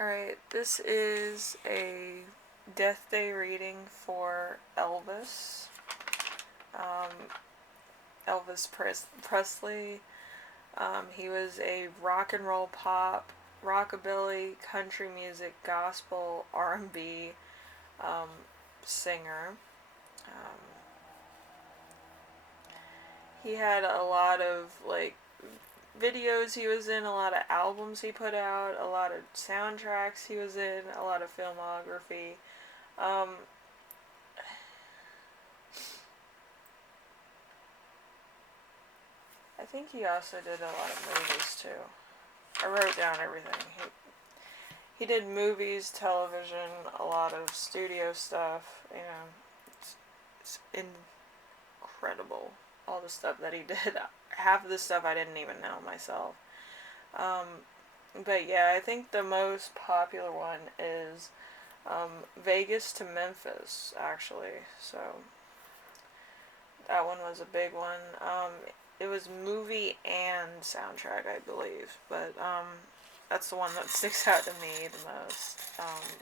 Alright, this is a death day reading for Elvis. Um, Presley. He was a rock and roll pop, rockabilly, country music, gospel, R&B um, singer. Um, he had a lot of videos he was in, a lot of albums he put out, a lot of soundtracks he was in, a lot of filmography. Um, I think he also did a lot of movies too. I wrote down everything. He did movies, television, a lot of studio stuff. It's incredible. All the stuff that he did. Half of the stuff I didn't even know myself. Um, but yeah, I think the most popular one is Vegas to Memphis, actually. So that one was a big one. It was movie and soundtrack, I believe, but that's the one that sticks out to me the most.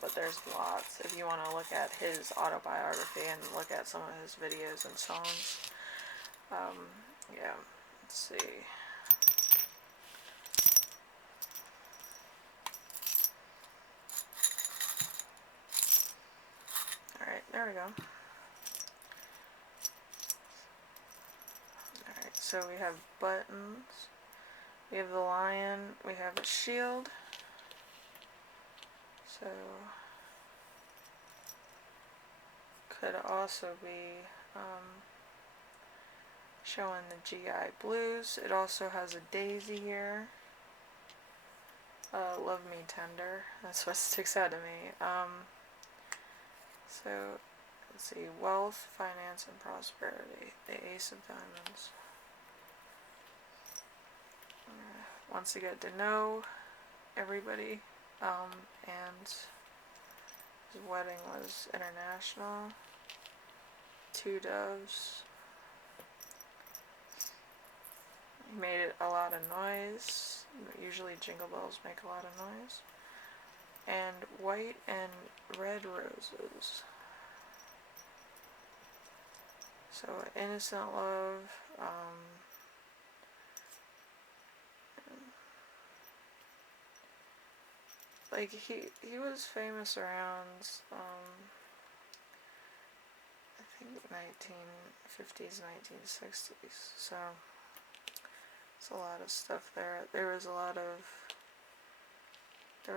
But there's lots. If you want to look at his autobiography and look at some of his videos and songs, yeah. Let's see. All right, there we go. All right, so we have buttons. We have the lion. We have a shield. So could also be showing the GI Blues. It also has a daisy here. Love Me Tender. That's what sticks out to me. So let's see. Wealth, finance, and prosperity. The Ace of Diamonds. Wants to get to know everybody. And his wedding was international. Two doves. He made a lot of noise. Usually jingle bells make a lot of noise. And white and red roses. So innocent love. He was famous around I think 1950s, 1960s. So it's a lot of stuff there. There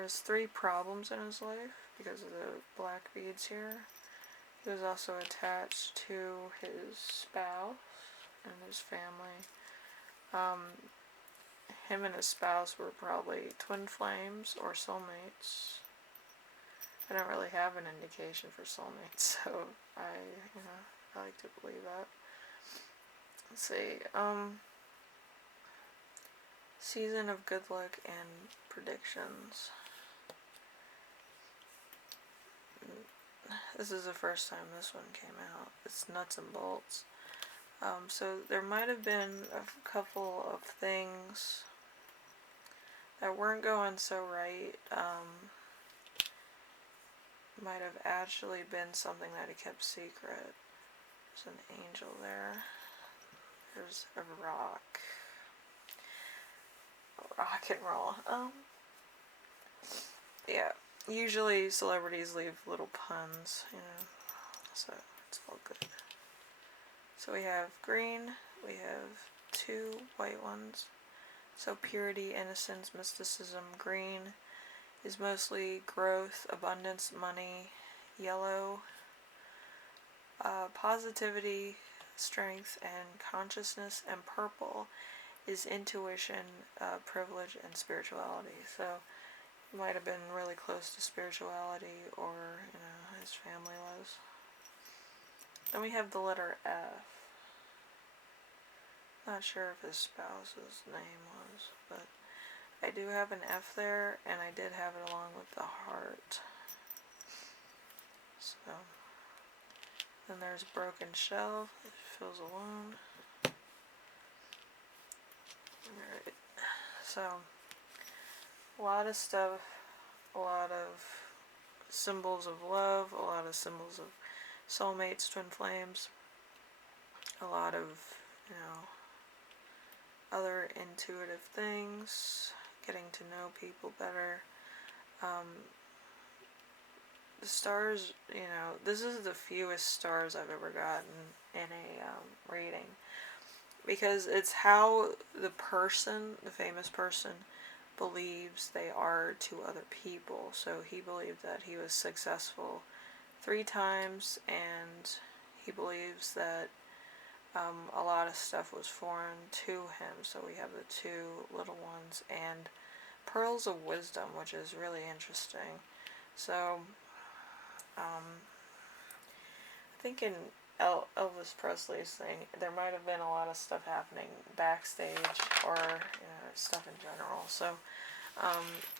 was 3 problems in his life because of the black beads here. He was also attached to his spouse and his family. Him and his spouse were probably twin flames or soulmates. I don't really have an indication for soulmates, so I like to believe that. Let's see. Season of good luck and predictions. This is the first time this one came out. It's nuts and bolts. So there might have been a couple of things that weren't going so right. Might have actually been something that he kept secret. There's an angel there. There's a rock. Rock and roll. Yeah. Usually celebrities leave little puns, so it's all good. So we have green, we have 2 white ones. So purity, innocence, mysticism. Green is mostly growth, abundance, money. Yellow, positivity, strength, and consciousness. And purple is intuition, privilege, and spirituality. So might have been really close to spirituality, or his family was. Then we have the letter F. Not sure if his spouse's name was, but I do have an F there, and I did have it along with the heart. So then there's broken shell. It feels alone. Alright, so a lot of stuff a lot of symbols of love, a lot of symbols of soulmates, twin flames, a lot of, you know, other intuitive things, getting to know people better. The stars, you know, this is the fewest stars I've ever gotten in a reading, because it's how the person, the famous person, believes they are to other people. So he believed that he was successful 3 times, and he believes that a lot of stuff was foreign to him. So we have the 2 little ones and pearls of wisdom, which is really interesting. So I think in Elvis Presley's thing, there might have been a lot of stuff happening backstage, or, you know, stuff in general. So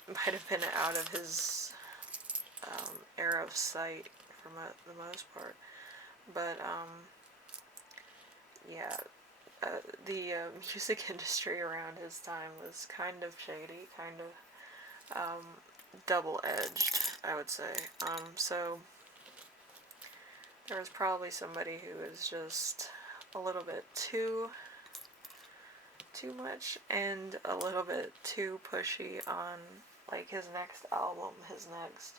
might have been out of his era of sight for the most part. But yeah, the music industry around his time was kind of shady, kind of double-edged, I would say. So there was probably somebody who was just a little bit too much, and a little bit too pushy on, like, his next album, his next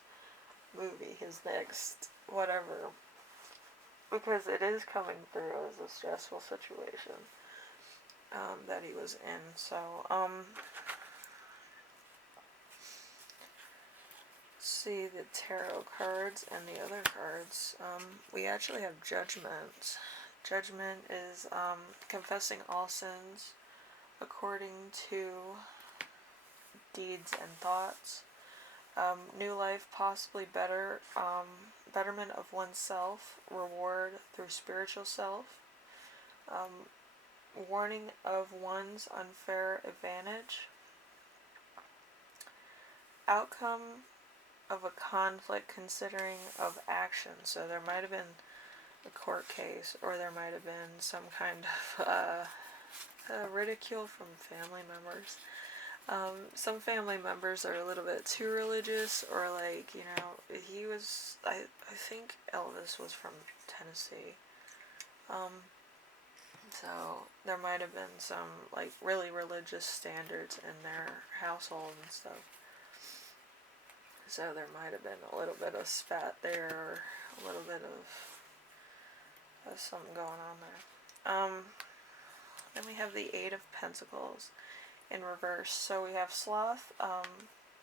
movie, his next whatever, because it is coming through as a stressful situation that he was in. So see the tarot cards and the other cards. We actually have Judgment. Judgment is confessing all sins according to deeds and thoughts. New life, possibly better, betterment of oneself, reward through spiritual self, warning of one's unfair advantage, outcome of a conflict considering of action. So there might have been a court case, or there might have been some kind of ridicule from family members. Some family members are a little bit too religious, or, like, you know, he was, I think Elvis was from Tennessee. So there might have been some, like, really religious standards in their household and stuff. So there might have been a little bit of spat there, or a little bit of something going on there. Then we have the 8 of Pentacles in reverse. So we have sloth,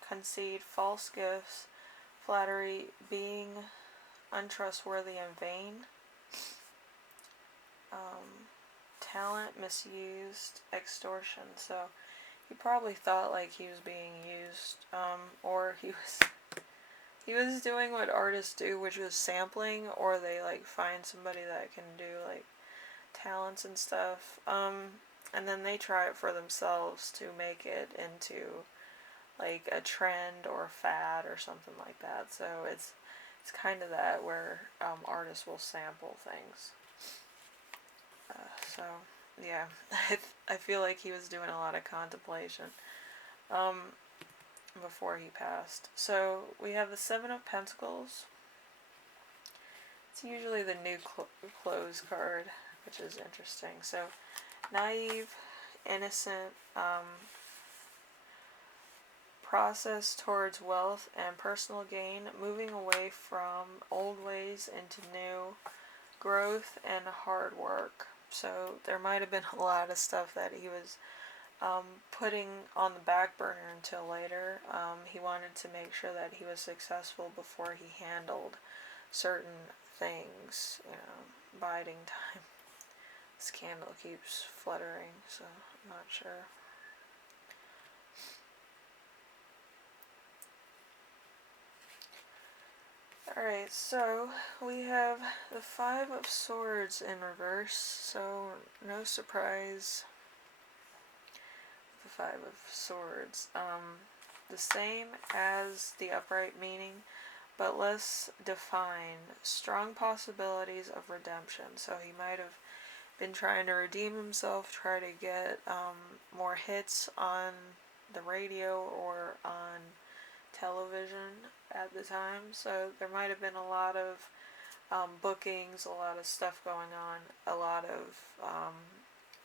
conceit, false gifts, flattery, being untrustworthy and vain, talent misused, extortion. So he probably thought like he was being used, or he was doing what artists do, which was sampling, or they, like, find somebody that can do, like, talents and stuff, and then they try it for themselves to make it into, like, a trend or a fad or something like that. So it's kind of that, where artists will sample things. So yeah, I feel like he was doing a lot of contemplation before he passed. So we have the 7 of Pentacles. It's usually the new clothes card, which is interesting. So naive, innocent, process towards wealth and personal gain, moving away from old ways into new, growth and hard work. So there might have been a lot of stuff that he was putting on the back burner until later. He wanted to make sure that he was successful before he handled certain things, you know, biding time. This candle keeps fluttering, so I'm not sure. Alright, so we have the 5 of Swords in reverse, so no surprise with the 5 of Swords. The same as the upright meaning, but less defined. Strong possibilities of redemption. So he might have been trying to redeem himself, try to get more hits on the radio or on television at the time, so there might have been a lot of bookings, a lot of stuff going on, a lot of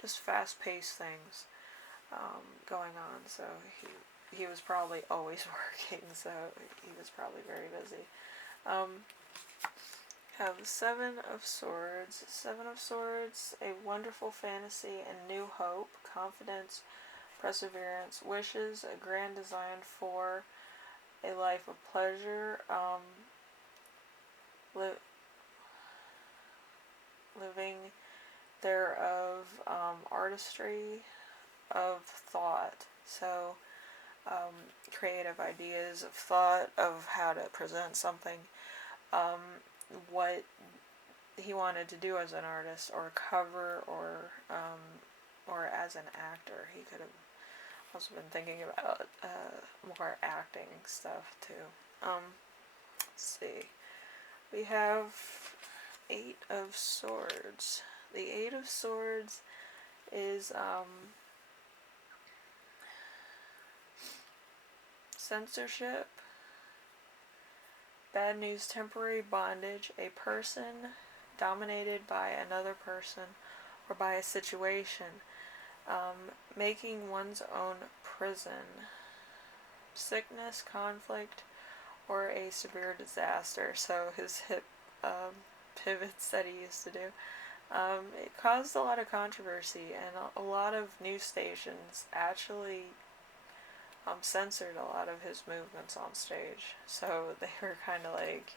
just fast-paced things going on. So he was probably always working, so he was probably very busy. Have the Seven of Swords. Seven of Swords, a wonderful fantasy and new hope, confidence, perseverance, wishes, a grand design for a life of pleasure, living thereof, artistry of thought. So, creative ideas of thought of how to present something, what he wanted to do as an artist, or cover, or as an actor. He could have also been thinking about more acting stuff too. Let's see. We have Eight of Swords. The Eight of Swords is censorship, bad news, temporary bondage, a person dominated by another person or by a situation, making one's own prison, sickness, conflict, or a severe disaster. So his hip pivots that he used to do, it caused a lot of controversy, and a lot of news stations actually censored a lot of his movements on stage. So they were kind of like,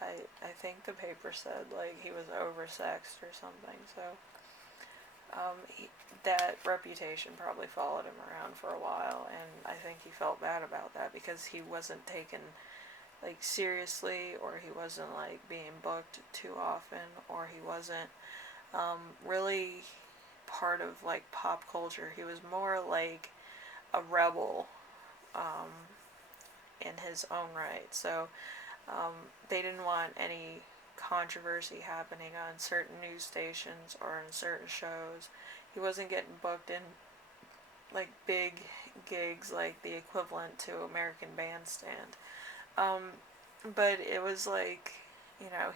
I think the paper said like he was oversexed or something. So that reputation probably followed him around for a while, and I think he felt bad about that because he wasn't taken like seriously, or he wasn't like being booked too often, or he wasn't really part of like pop culture. He was more like a rebel in his own right. So they didn't want any controversy happening on certain news stations or in certain shows. He wasn't getting booked in like big gigs like the equivalent to American Bandstand. But it was like,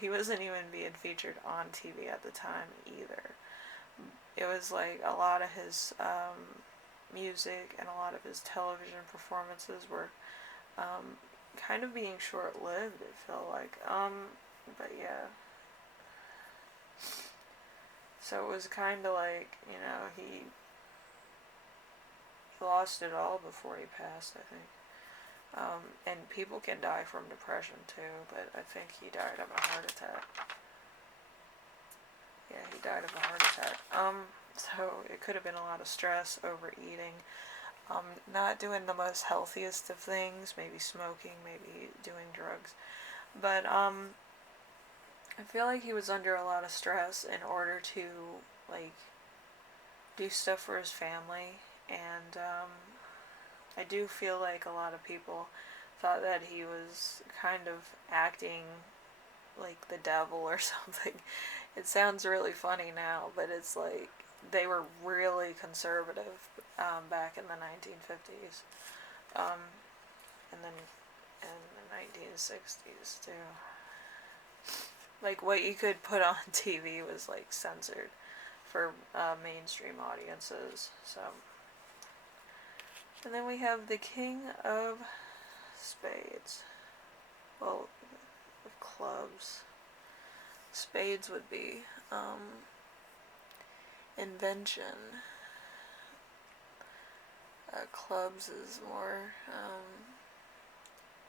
he wasn't even being featured on TV at the time either. It was like a lot of his music and a lot of his television performances were kind of being short-lived, it felt like. But yeah. So it was kind of like, he lost it all before he passed, I think. And people can die from depression too, but I think he died of a heart attack. Yeah, he died of a heart attack. So it could have been a lot of stress, overeating, not doing the most healthiest of things, maybe smoking, maybe doing drugs. But I feel like he was under a lot of stress in order to like do stuff for his family, and I do feel like a lot of people thought that he was kind of acting like the devil or something. It sounds really funny now, but it's like they were really conservative back in the 1950s, and then in the 1960s too. Like what you could put on TV was like censored for mainstream audiences. So, and then we have the King of Spades. Well, of clubs. Spades would be invention. Clubs is more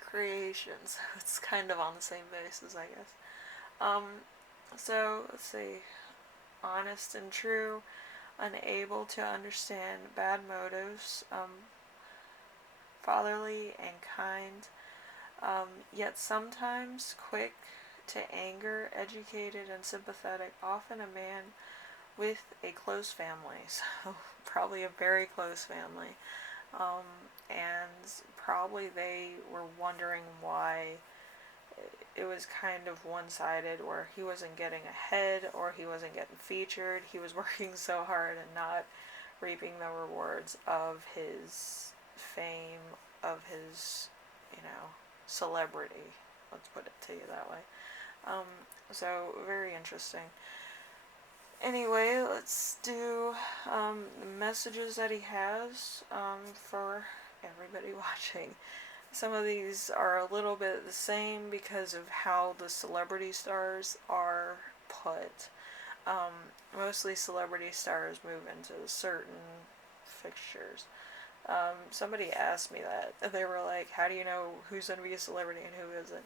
creation, so it's kind of on the same basis, I guess. So let's see. Honest and true, unable to understand bad motives, fatherly and kind, yet sometimes quick to anger, educated and sympathetic, often a man with a close family, so probably a very close family, and probably they were wondering why it was kind of one-sided, where he wasn't getting ahead or he wasn't getting featured. He was working so hard and not reaping the rewards of his fame, of his celebrity. Let's put it to you that way. So very interesting. Anyway, let's do the messages that he has for everybody watching. Some of these are a little bit the same because of how the celebrity stars are put. Mostly celebrity stars move into certain fixtures. Somebody asked me that. They were like, how do you know who's going to be a celebrity and who isn't?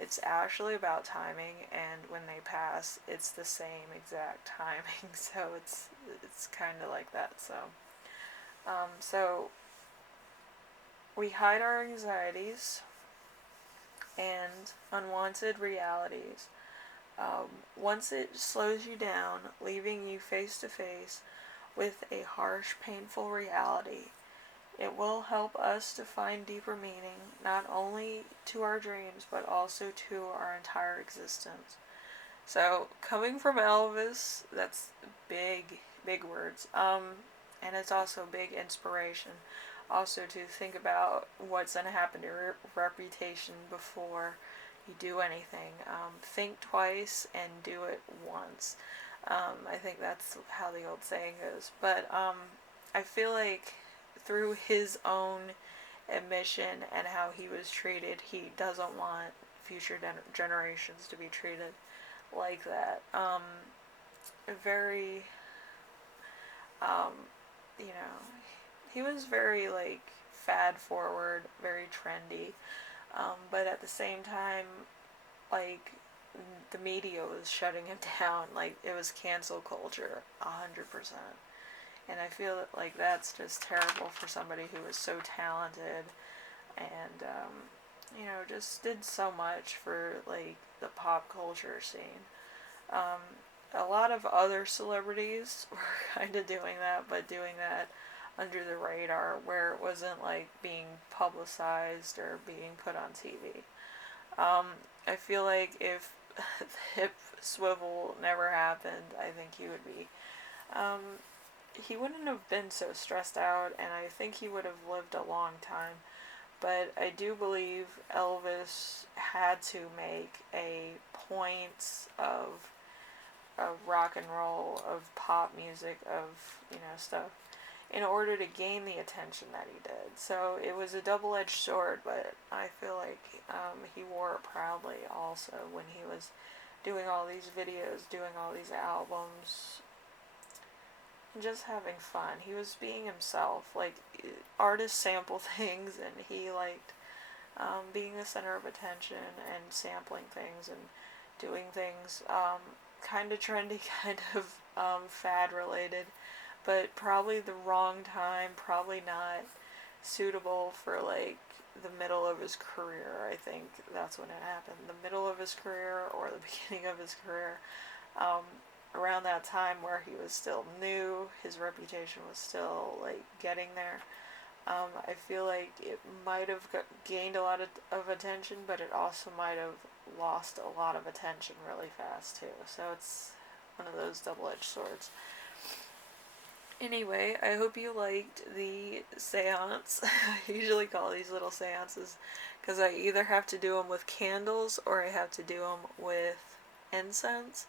It's actually about timing, and when they pass, it's the same exact timing. So it's kind of like that. So we hide our anxieties and unwanted realities. Once it slows you down, leaving you face to face with a harsh, painful reality, it will help us to find deeper meaning, not only to our dreams, but also to our entire existence. So, coming from Elvis, that's big, big words. And it's also big inspiration. Also, to think about what's going to happen to your reputation before you do anything. Think twice and do it once. I think that's how the old saying goes. But I feel like through his own admission and how he was treated, he doesn't want future generations to be treated like that. Very, um, you know, he was very like fad forward, very trendy, but at the same time, like the media was shutting him down. Like it was cancel culture, 100%. And I feel like that's just terrible for somebody who was so talented and, just did so much for, like, the pop culture scene. A lot of other celebrities were kind of doing that, but doing that under the radar where it wasn't, like, being publicized or being put on TV. I feel like if the hip swivel never happened, I think he would be he wouldn't have been so stressed out, and I think he would have lived a long time. But I do believe Elvis had to make a point of rock and roll, of pop music, of stuff, in order to gain the attention that he did. So it was a double-edged sword, but I feel like he wore it proudly also when he was doing all these videos, doing all these albums, just having fun. He was being himself. Like, artists sample things, and he liked being the center of attention and sampling things and doing things kind of trendy, kind of fad related, but probably the wrong time, probably not suitable for like the middle of his career. I think that's when it happened. The middle of his career or the beginning of his career. Around that time where he was still new, his reputation was still like getting there. I feel like it might have gained a lot of attention, but it also might have lost a lot of attention really fast too. So it's one of those double-edged swords. Anyway, I hope you liked the seance. I usually call these little seances because I either have to do them with candles or I have to do them with incense.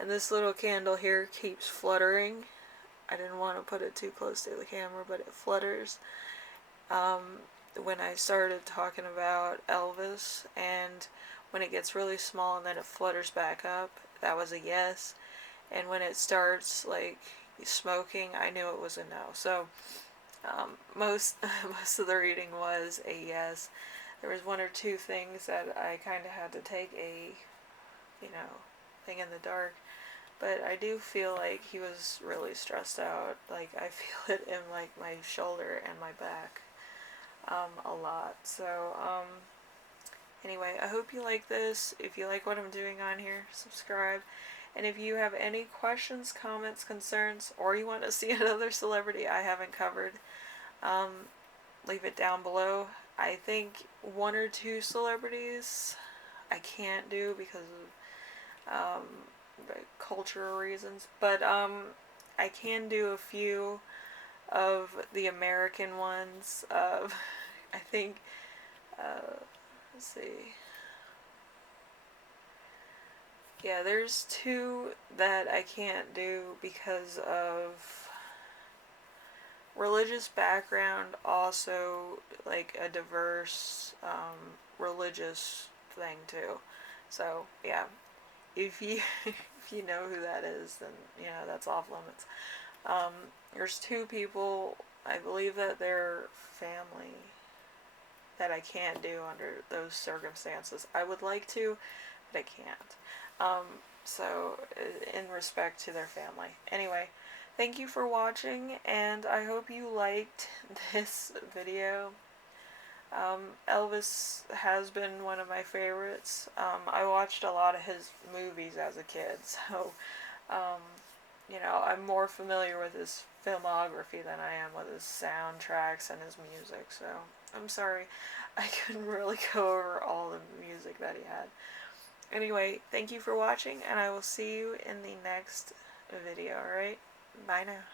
And this little candle here keeps fluttering. I didn't want to put it too close to the camera, but it flutters. When I started talking about Elvis, and when it gets really small and then it flutters back up, that was a yes. And when it starts like smoking, I knew it was a no. So most of the reading was a yes. There was one or two things that I kind of had to take a thing in the dark, but I do feel like he was really stressed out. Like I feel it in like my shoulder and my back a lot. So anyway, I hope you like this. If you like what I'm doing on here, subscribe. And if you have any questions, comments, concerns, or you want to see another celebrity I haven't covered, leave it down below. I think one or two celebrities I can't do because of cultural reasons, but I can do a few of the American ones. I think Let's see. Yeah, there's two that I can't do because of religious background, also like a diverse religious thing too. So yeah, if you if you know who that is, then you know that's off limits. Um, there's two people, I believe that they're family, that I can't do under those circumstances. I would like to, but I can't. Um, so, in respect to their family. Anyway, thank you for watching, and I hope you liked this video. Elvis has been one of my favorites. I watched a lot of his movies as a kid, so, um, you know, I'm more familiar with his filmography than I am with his soundtracks and his music, so I'm sorry I couldn't really go over all the music that he had. Anyway, thank you for watching, and I will see you in the next video, alright? Bye now.